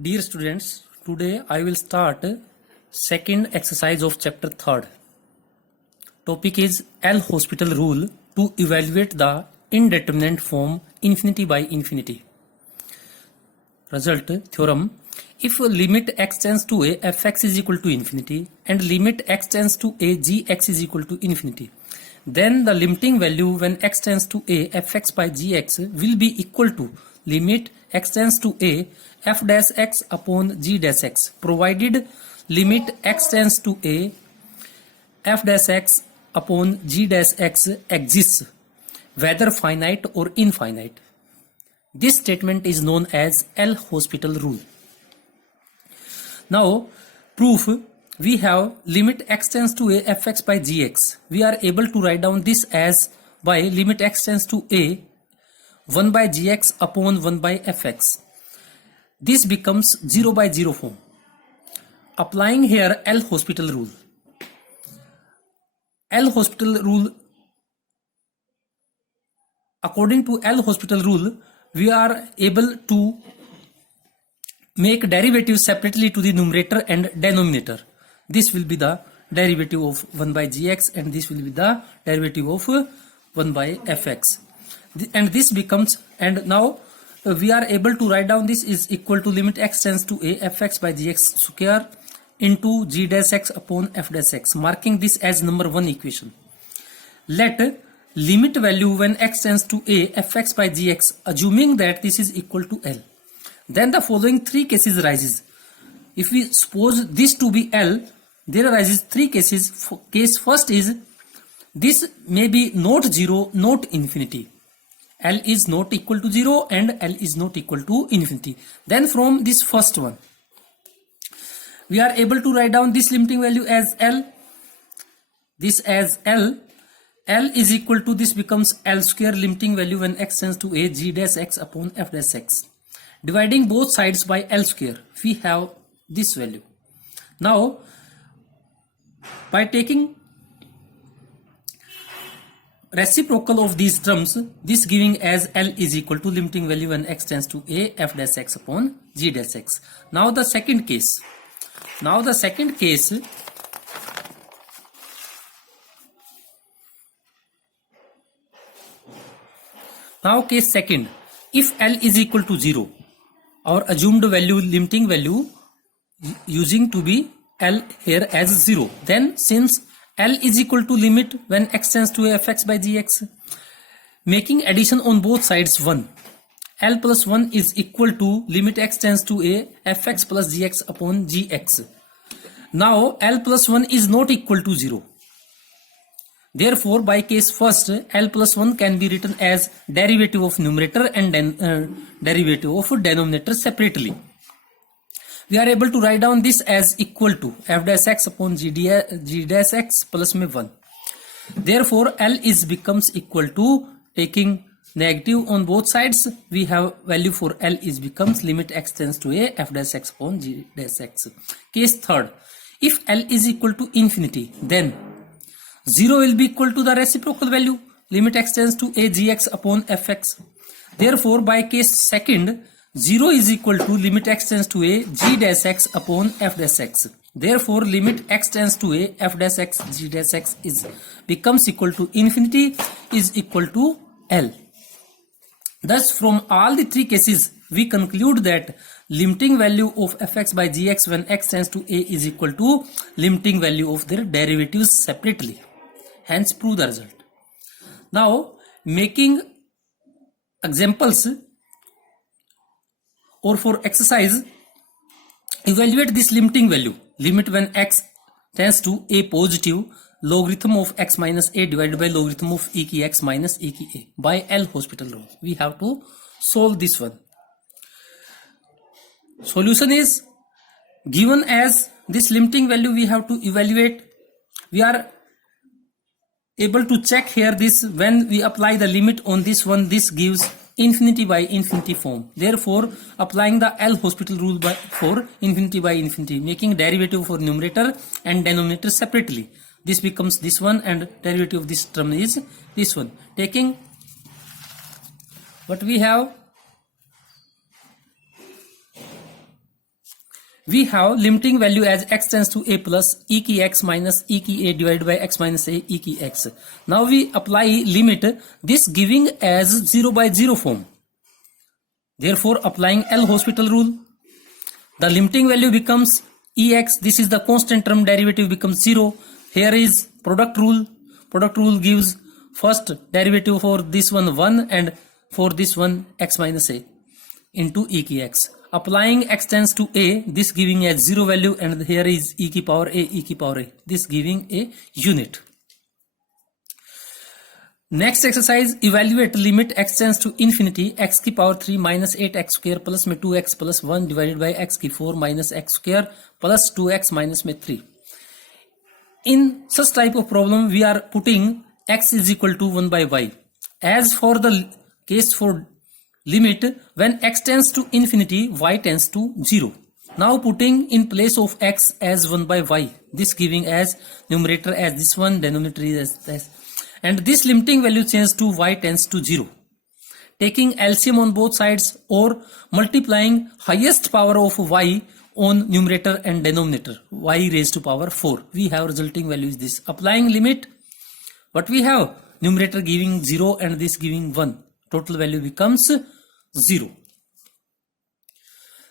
Dear students, today I will start second exercise of chapter 3rd. Topic is L'Hospital rule to evaluate the indeterminate form infinity by infinity. Result theorem: if limit x tends to a fx is equal to infinity and limit x tends to a gx is equal to infinity, then the limiting value when x tends to a fx by gx will be equal to limit x tends to a f dash x upon g dash x, provided limit x tends to a f dash x upon g dash x exists, whether finite or infinite. This statement is known as L'Hospital rule. Now, proof: we have limit x tends to a fx by gx. We are able to write down this as by limit x tends to a 1 by gx upon 1 by fx. This becomes 0 by 0 form. Applying here L'Hospital rule. L'Hospital rule. According to L'Hospital rule, we are able to make derivatives separately to the numerator and denominator. This will be the derivative of 1 by gx and this will be the derivative of 1 by fx. And this becomes, and now we are able to write down this is equal to limit x tends to a fx by gx square into g dash x upon f dash x, marking this as number 1 equation. Let limit value when x tends to a fx by gx, assuming that this is equal to L. Then the following three cases arises. If we suppose this to be L, there arises three cases. Case first is this may be not 0, not infinity. L is not equal to 0 and L is not equal to infinity. Then from this first one, we are able to write down this limiting value as L. This as L. L is equal to, this becomes L square limiting value when x tends to a g dash x upon f dash x. Dividing both sides by L square, we have this value. Now, by taking reciprocal of these terms, this giving as L is equal to limiting value when x tends to a f dash x upon g dash x. Now the second case. Now case second. If L is equal to 0, our assumed value, limiting value using to be L here as 0, then since L is equal to limit when x tends to a fx by gx, making addition on both sides 1, L plus 1 is equal to limit x tends to a fx plus gx upon gx. Now L plus 1 is not equal to 0. Therefore, by case first, L plus 1 can be written as derivative of numerator and derivative of denominator separately. We are able to write down this as equal to f dash x upon g dash x plus में 1. Therefore, L is becomes equal to, taking negative on both sides, we have value for L is becomes limit x tends to a f dash x upon g dash x. Case third, if L is equal to infinity, then 0 will be equal to the reciprocal value limit x tends to a gx upon fx. Therefore, by case second, 0 is equal to limit x tends to a g dash x upon f dash x. Therefore, limit x tends to a f dash x g dash x is becomes equal to infinity is equal to L. Thus, from all the three cases, we conclude that limiting value of fx by gx when x tends to a is equal to limiting value of their derivatives separately. Hence, prove the result. Now, making examples or for exercise, evaluate this limiting value. Limit when x tends to a positive, logarithm of x minus a divided by logarithm of e ki x minus e ki a by L'Hospital rule. We have to solve this one. Solution is given as this limiting value we have to evaluate. We are able to check here this when we apply the limit on this one, this gives infinity by infinity form. Therefore, applying the L'Hospital rule for infinity by infinity, making derivative for numerator and denominator separately. This becomes this one and derivative of this term is this one. Taking what we have we have limiting value as x tends to a plus e key x minus e key a divided by x minus a e key x. Now we apply limit, this giving as 0 by 0 form. Therefore, applying L'Hospital rule, the limiting value becomes ex. This is the constant term, derivative becomes 0. Here is product rule. Product rule gives first derivative for this one 1 and for this one x minus a into e key x. Applying x tends to a, this giving as 0 value, and here is e key power a, e key power a, this giving a unit. Next exercise, evaluate limit x tends to infinity x की power 3 minus 8x square plus में 2x plus 1 divided by x की 4 minus x square plus 2x minus में 3. In such type of problem, we are putting x is equal to 1 by y. As for the case for limit, when x tends to infinity, y tends to 0. Now putting in place of x as 1 by y, this giving as numerator as this one, denominator is as this. And this limiting value changes to y tends to 0. Taking LCM on both sides or multiplying highest power of y on numerator and denominator, y raised to power 4. We have resulting value is this. Applying limit, what we have? Numerator giving 0 and this giving 1. Total value becomes 0.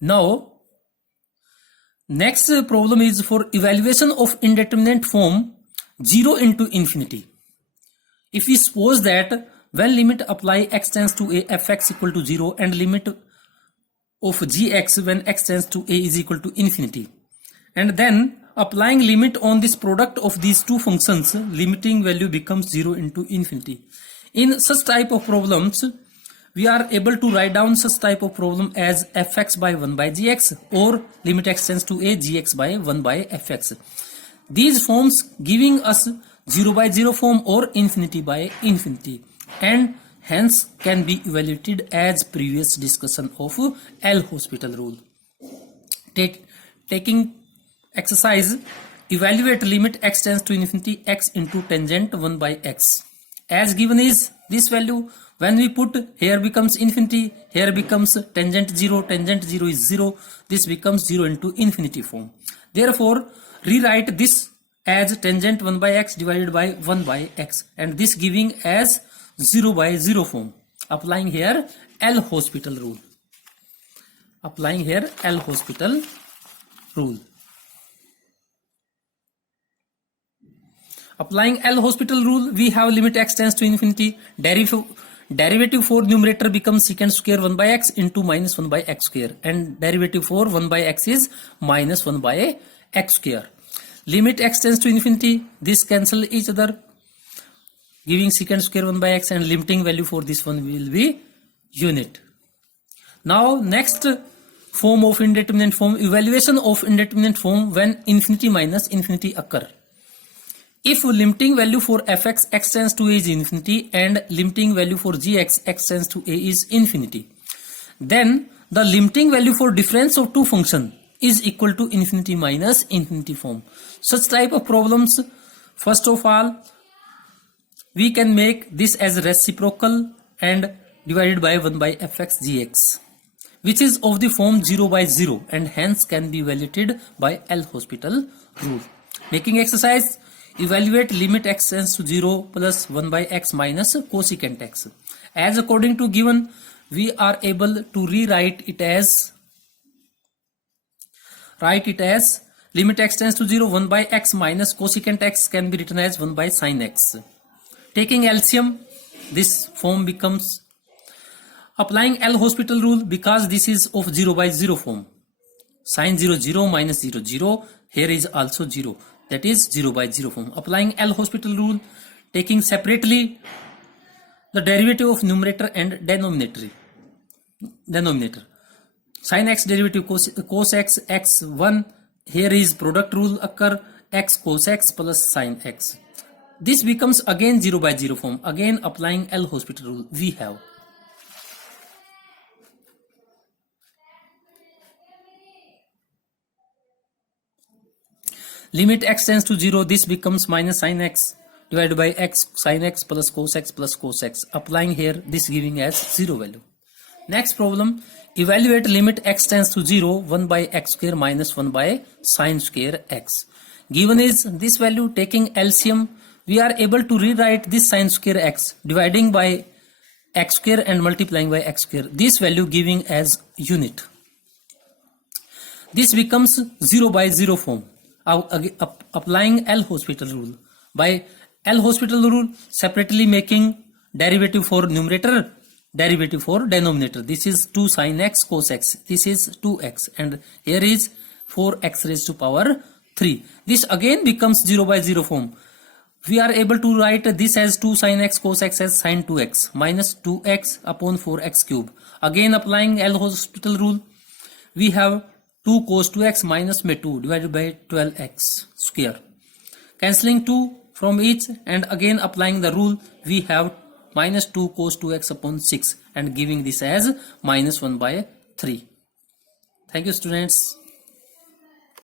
Now, next problem is for evaluation of indeterminate form 0 into infinity. If we suppose that when limit apply x tends to a fx equal to 0 and limit of gx when x tends to a is equal to infinity, and then applying limit on this product of these two functions, limiting value becomes 0 into infinity. In such type of problems, we are able to write down such type of problem as fx by 1 by gx or limit x tends to a gx by 1 by fx. These forms giving us 0 by 0 form or infinity by infinity, and hence can be evaluated as previous discussion of L'Hospital rule. Taking exercise, evaluate limit x tends to infinity x into tangent 1 by x. As given is this value, when we put here becomes infinity, here becomes tangent 0 is 0, this becomes 0 into infinity form. Therefore, rewrite this as tangent 1 by x divided by 1 by x, and this giving as 0 by 0 form. Applying here L'Hospital rule. Applying here L'Hospital rule. Applying L'Hospital rule, we have limit x tends to infinity. Derivative for numerator becomes secant square 1 by x into minus 1 by x square, and derivative for 1 by x is minus 1 by x square. Limit x tends to infinity, this cancel each other, giving secant square 1 by x, and limiting value for this one will be unit. Now next form of indeterminate form, evaluation of indeterminate form when infinity minus infinity occur. If limiting value for fx x tends to a is infinity and limiting value for gx x tends to a is infinity, then the limiting value for difference of two functions is equal to infinity minus infinity form. Such type of problems, first of all, we can make this as reciprocal and divided by 1 by fx gx, which is of the form 0 by 0 and hence can be evaluated by L'Hospital rule. Making exercise, evaluate limit x tends to 0 plus 1 by x minus cosecant x. As according to given, we are able to rewrite it as limit x tends to 0, 1 by x minus cosecant x can be written as 1 by sin x. Taking LCM, this form becomes, applying L'Hospital rule, because this is of 0 by 0 form, sin 0 0 minus 0 0, here is also 0, that is 0 by 0 form. Applying L'Hospital rule, taking separately the derivative of numerator and denominator. Sin x derivative cos x x1, here is product rule occur, x cos x plus sin x. This becomes again 0 by 0 form. Again applying L'Hospital rule, we have limit x tends to 0, this becomes minus sin x divided by x sin x plus cos x plus cos x. Applying here, this giving as 0 value. Next problem, evaluate limit x tends to 0, 1 by x square minus 1 by sine square x. Given is this value, taking LCM, we are able to rewrite this sine square x, dividing by x square and multiplying by x square. This value giving as unit. This becomes 0 by 0 form. Applying L'Hospital rule. By L'Hospital rule, separately making derivative for numerator, derivative for denominator. This is 2 sin x cos x. This is 2x, and here is 4x raised to power 3. This again becomes 0 by 0 form. We are able to write this as 2 sin x cos x as sin 2x minus 2x upon 4x cube. Again applying L'Hospital rule, we have 2 cos 2x minus 2 divided by 12x square. Cancelling 2 from each and again applying the rule, we have minus 2 cos 2x upon 6 and giving this as minus 1 by 3. Thank you, students.